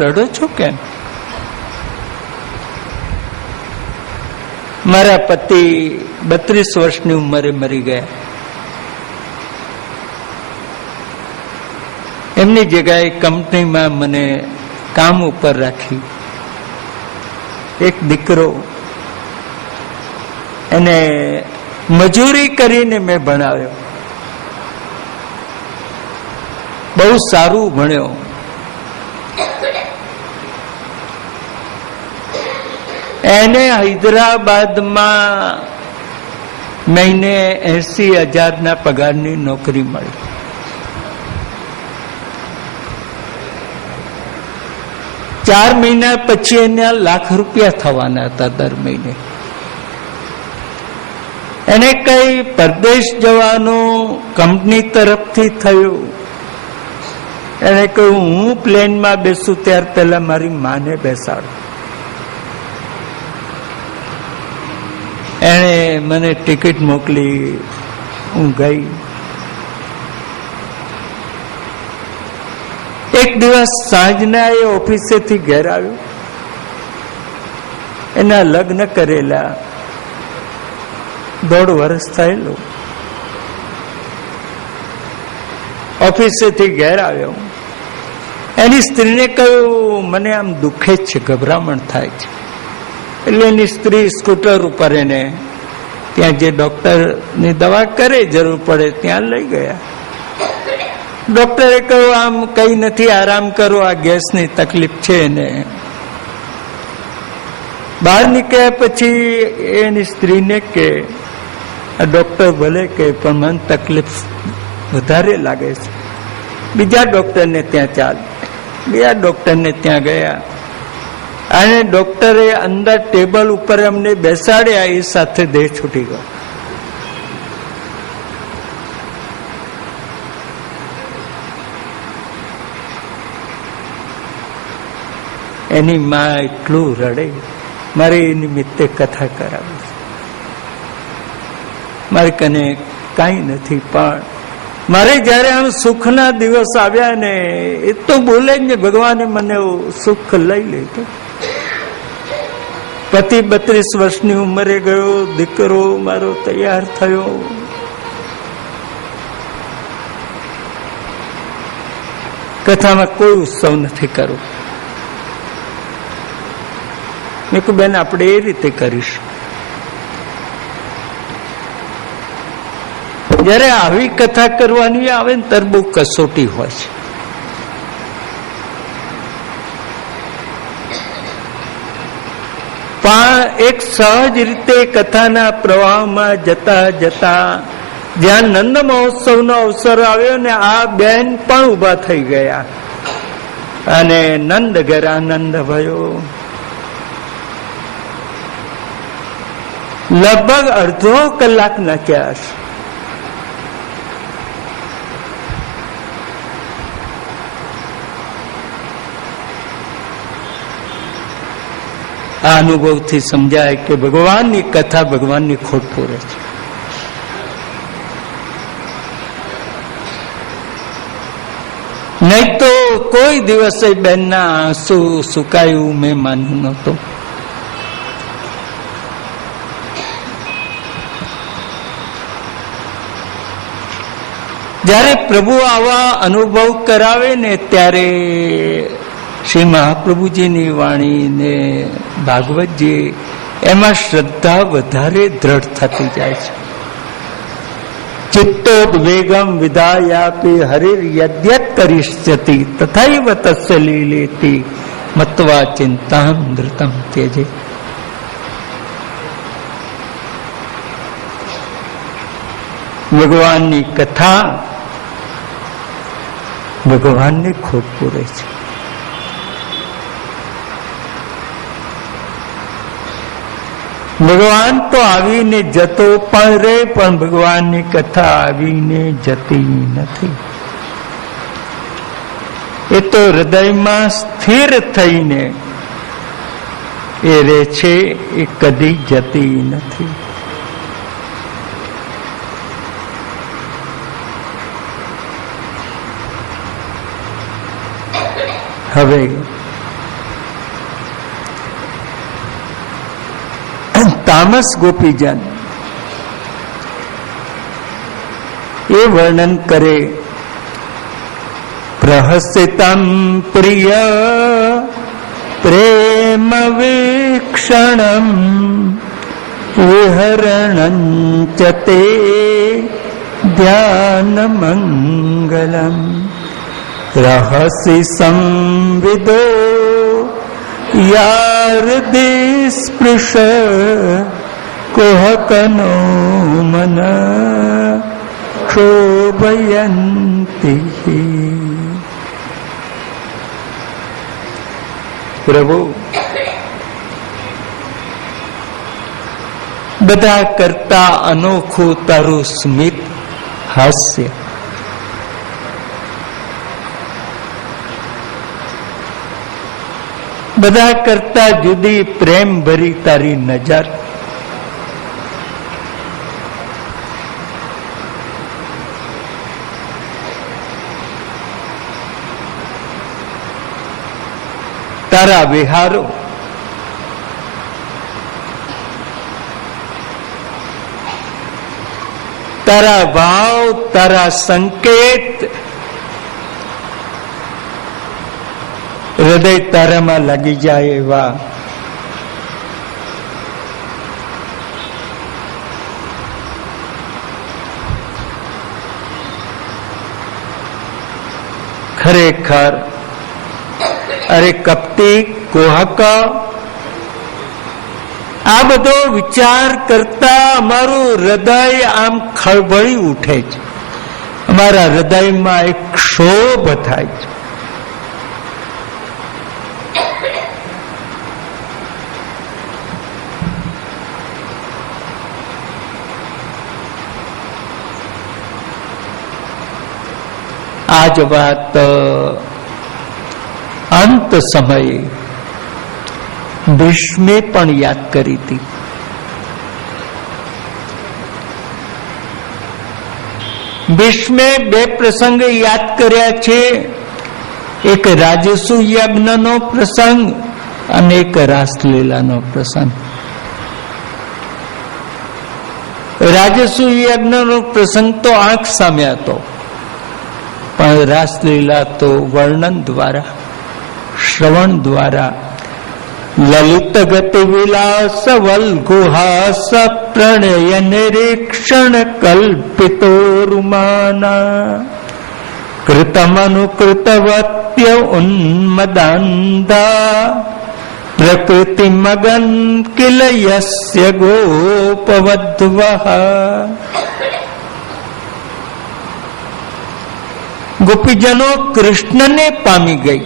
રડો છો કેમ? મારા પતિ 32 વર્ષની ઉંમરે મરી ગયા. એમની જગ્યાએ કંપનીમાં મને કામ ઉપર રાખી. એક દીકરો, એને મજૂરી કરીને મેં ભણાવ્યો. બહુ સારું ભણ્યો. એને હૈદરાબાદમાં મહિને 80,000 પગારની નોકરી મળી. ચાર મહિના પછી એના ₹1,00,000 થવાના હતા દર મહિને. એને કઈ પરદેશ જવાનું કંપની તરફથી થયું. એને કહ્યું હું પ્લેનમાં બેસું ત્યાર પહેલા મારી માને બેસાડો. એણે મને ટિકિટ મોકલી, હું ગઈ. એક દિવસ સાંજના એ ઓફિસેથી ઘેર આવ્યો. એના લગ્ન કરેલા 1.5 વર્ષ થયેલું. ઓફિસેથી ઘેર આવ્યો. એની સ્ત્રીને કહ્યું મને આમ દુખે છે, ગભરામણ થાય છે. એટલે એની સ્ત્રી સ્કૂટર ઉપર એને ત્યાં જે ડોક્ટરની દવા કરે જરૂર પડે ત્યાં લઈ ગયા. ડોક્ટરે કહ્યું આમ કઈ નથી, આરામ કરો, આ ગેસની તકલીફ છે. ને બહાર નીકળ્યા પછી એની સ્ત્રીને કે ડોક્ટર ભલે કે પણ મને તકલીફ વધારે લાગે છે, બીજા ડોક્ટરને ત્યાં ચાલ. બીજા ડોક્ટરને ત્યાં ગયા અને ડોક્ટરે અંદર ટેબલ ઉપર અમને બેસાડ્યા. એ સાથે દેહ છૂટી ગયો. એની માં એટલું રડે. મારે એ નિમિત્તે કથા કરાવી. મારે કને કાંઈ નથી, પણ મારે જયારે આમ સુખના દિવસ આવ્યા ને એ તો બોલે જ ને ભગવાને મને સુખ લઈ લીધું. પતિ 32 વર્ષની ઉંમરે ગયો. દીકરો મારો તૈયાર થયો. કથામાં કોઈ ઉત્સવ નથી કરવો. મેં કહ્યું બેન આપણે એ રીતે કરીશું. જયારે આવી કથા કરવાની આવે ને ત્યારે બહુ કસોટી હોય છે. પણ એક સહજ રીતે કથાના પ્રવાહમાં જતા જતા જ્યાં નંદ મહોત્સવનો અવસર આવ્યો ને આ બેન પણ ઉભા થઈ ગયા અને નંદ ઘર આનંદ ભયો. લગભગ અડધો કલાક નાખ્યા હશે. આ અનુભવથી સમજાય કે ભગવાનની કથા ભગવાનની ખોટ પૂરે છે. નહીં તો કોઈ દિવસે બેનના આંસુ સુકાયું મેં માન્યું નહોતું. જયારે પ્રભુ આવા અનુભવ કરાવે ને ત્યારે શ્રી મહાપ્રભુજીની વાણી ને ભાગવતજી એમાં શ્રદ્ધા વધારે દ્રઢ થતી જાય છે. ચિત્તોદ્વેગમ વિધાયાપી હરિર યદ્યત કરિષ્યતિ તથૈવ તસ્ય લીલેતિ મત્વા ચિંતામ ધૃતમ ત્યજે. ભગવાનની કથા ભગવાનની ખોટ પૂરે છે. ભગવાન તો આવીને જતો પણ રહે, પણ ભગવાનની કથા આવીને જતી નથી. એ તો હૃદયમાં સ્થિર થઈને એ રહે છે, એ કદી જતી નથી. હવે તામસ ગોપીજન એ વર્ણન કરે. પ્રહસિતમ પ્રિય પ્રેમ વીક્ષણમ વિહરણં ચ તે ધ્યાન મંગલમ રહસી સંવિદો યારદે સ્પૃશ કુહકનો મન ક્ષોભયંતિ. પ્રભુ, બધા કરતા અનોખું તારું સ્મિત હાસ્ય, બધા કરતા જુદી પ્રેમ ભરી તારી નજર, તારા વિહારો, તારા ભાવ, તારા સંકેત, હૃદય તારામાં લાગી જાય એવા ખરેખર. અરે કપટી, કોહક, આ બધો વિચાર કરતા અમારું હૃદય આમ ખળભળી ઉઠે છે. અમારા હૃદયમાં એક ક્ષોભ થાય છે. આ જ વાત અંત સમયે ભીષ્મે પણ યાદ કરી હતી. ભીષ્મે બે પ્રસંગ યાદ કર્યા છે. એક રાજસુ યજ્ઞનો પ્રસંગ અને એક રાસલીલાનો પ્રસંગ. રાજસુ યજ્ઞનો પ્રસંગ તો આંખ સામે હતો, પણ રાસલીલા તો વર્ણન દ્વારા, શ્રવણ દ્વારા. લલિત ગતિ વિલાસ વલ્ગુહાસ પ્રણય નિરીક્ષણ કલ્પિતો રૂમાના કૃતમનુકૃતવત્ય ઉન્મદાંધા પ્રકૃતિ મગન કિલ યસ્ય ગોપવધ્વઃ. ગોપીજનો કૃષ્ણને પામી ગઈ.